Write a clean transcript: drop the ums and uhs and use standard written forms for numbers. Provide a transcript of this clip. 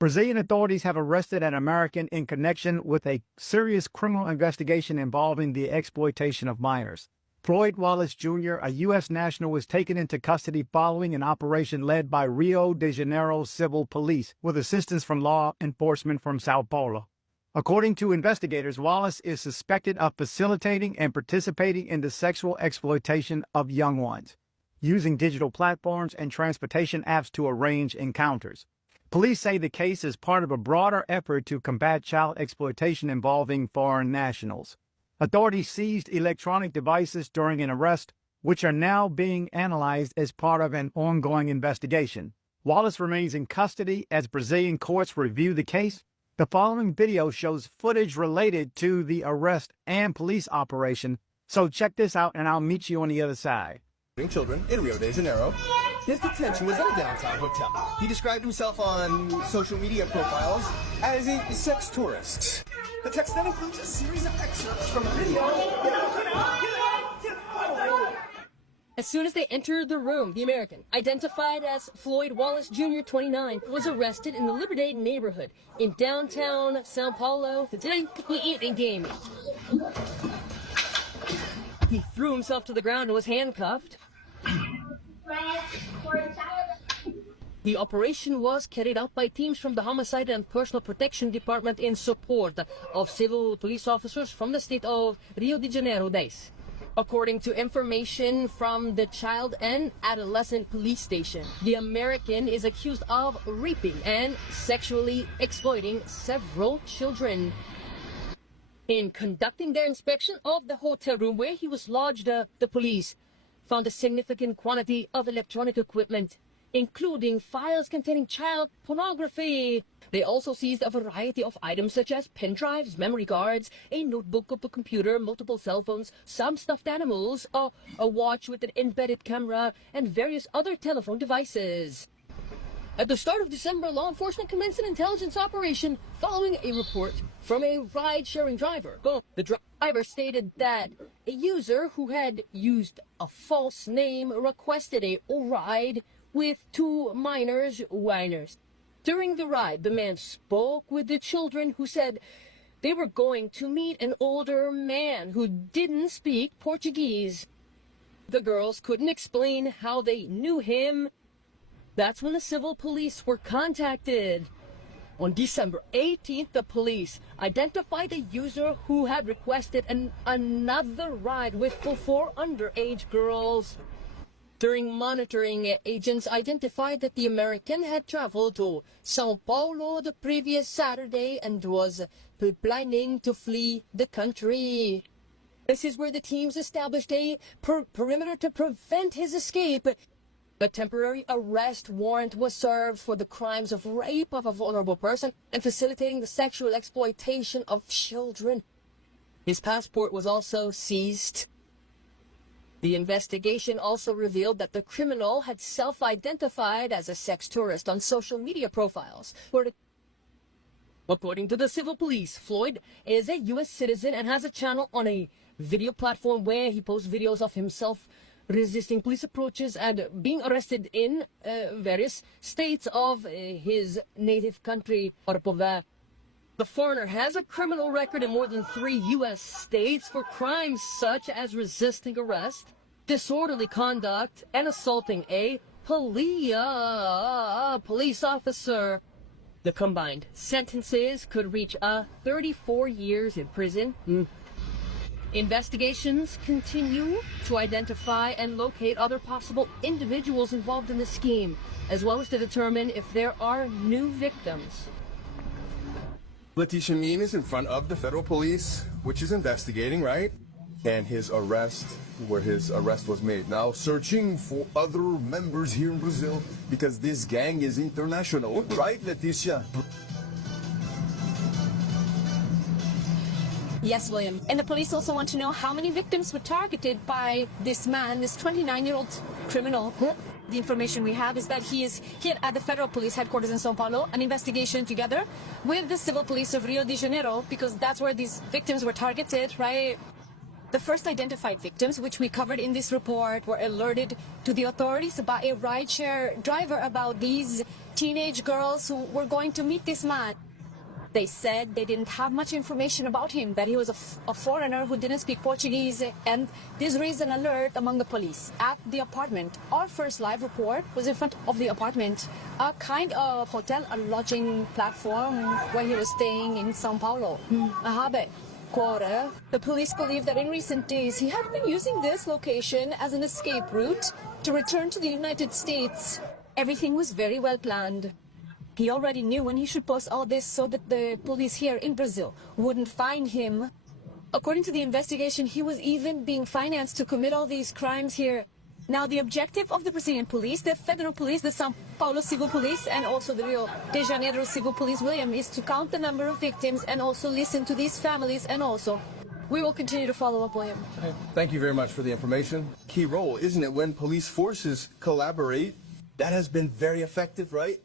Brazilian authorities have arrested an American in connection with a serious criminal investigation involving the exploitation of minors. Floyd Wallace Jr., a U.S. national, was taken into custody following an operation led by Rio de Janeiro civil police with assistance from law enforcement from Sao Paulo. According to investigators, Wallace is suspected of facilitating and participating in the sexual exploitation of young ones, using digital platforms and transportation apps to arrange encounters. Police say the case is part of a broader effort to combat child exploitation involving foreign nationals. Authorities seized electronic devices during an arrest, which are now being analyzed as part of an ongoing investigation. Wallace remains in custody as Brazilian courts review the case. The following video shows footage related to the arrest and police operation, so check this out and I'll meet you on the other side. Children in Rio de Janeiro. His detention was at a downtown hotel. He described himself on social media profiles as a sex tourist. The text then includes a series of excerpts from a video. As soon as they entered the room, the American, identified as Floyd Wallace Jr., 29, was arrested in the Liberdade neighborhood in downtown Sao Paulo. Today, we eat and game. He threw himself to the ground and was handcuffed. The operation was carried out by teams from the Homicide and Personal Protection Department in support of civil police officers from the state of Rio de Janeiro. According to information from the Child and Adolescent Police Station, the American is accused of raping and sexually exploiting several children. In conducting their inspection of the hotel room where he was lodged, the police found a significant quantity of electronic equipment, including files containing child pornography. They also seized a variety of items such as pen drives, memory cards, a notebook of a computer, multiple cell phones, some stuffed animals, a watch with an embedded camera, and various other telephone devices. At the start of December, law enforcement commenced an intelligence operation following a report from a ride-sharing driver. The driver stated that a user who had used a false name requested a ride with two minors whiners. During the ride, the man spoke with the children who said they were going to meet an older man who didn't speak Portuguese. The girls couldn't explain how they knew him. That's when the civil police were contacted. On December 18th, the police identified a user who had requested another ride with four underage girls. During monitoring, agents identified that the American had traveled to Sao Paulo the previous Saturday and was planning to flee the country. This is where the teams established a perimeter to prevent his escape. A temporary arrest warrant was served for the crimes of rape of a vulnerable person and facilitating the sexual exploitation of children. His passport was also seized. The investigation also revealed that the criminal had self-identified as a sex tourist on social media profiles. According to the civil police, Floyd is a U.S. citizen and has a channel on a video platform where he posts videos of himself resisting police approaches and being arrested in various states of his native country, The foreigner has a criminal record in more than 3 U.S. states for crimes such as resisting arrest, disorderly conduct, and assaulting a police officer. The combined sentences could reach 34 years in prison. Investigations continue to identify and locate other possible individuals involved in the scheme, as well as to determine if there are new victims. Floydstien is in front of the federal police, which is investigating, right? And where his arrest was made. Now searching for other members here in Brazil, because this gang is international, right, Leticia? Yes, William. And the police also want to know how many victims were targeted by this man, this 29-year-old criminal. The information we have is that he is here at the federal police headquarters in Sao Paulo, an investigation together with the civil police of Rio de Janeiro, because that's where these victims were targeted, right? The first identified victims, which we covered in this report, were alerted to the authorities by a rideshare driver about these teenage girls who were going to meet this man. They said they didn't have much information about him, that he was a foreigner who didn't speak Portuguese, and this raised an alert among the police. At the apartment, our first live report was in front of the apartment, a kind of hotel, a lodging platform where he was staying in São Paulo. Ahabe. Quarter. The police believe that in recent days he had been using this location as an escape route to return to the United States. Everything was very well planned. He already knew when he should post all this so that the police here in Brazil wouldn't find him. According to the investigation, he was even being financed to commit all these crimes here. Now, the objective of the Brazilian police, the federal police, the São Paulo Civil Police, and also the Rio de Janeiro Civil Police, William, is to count the number of victims and also listen to these families, and also we will continue to follow up, William. Thank you very much for the information. Key role, isn't it, when police forces collaborate? That has been very effective, right?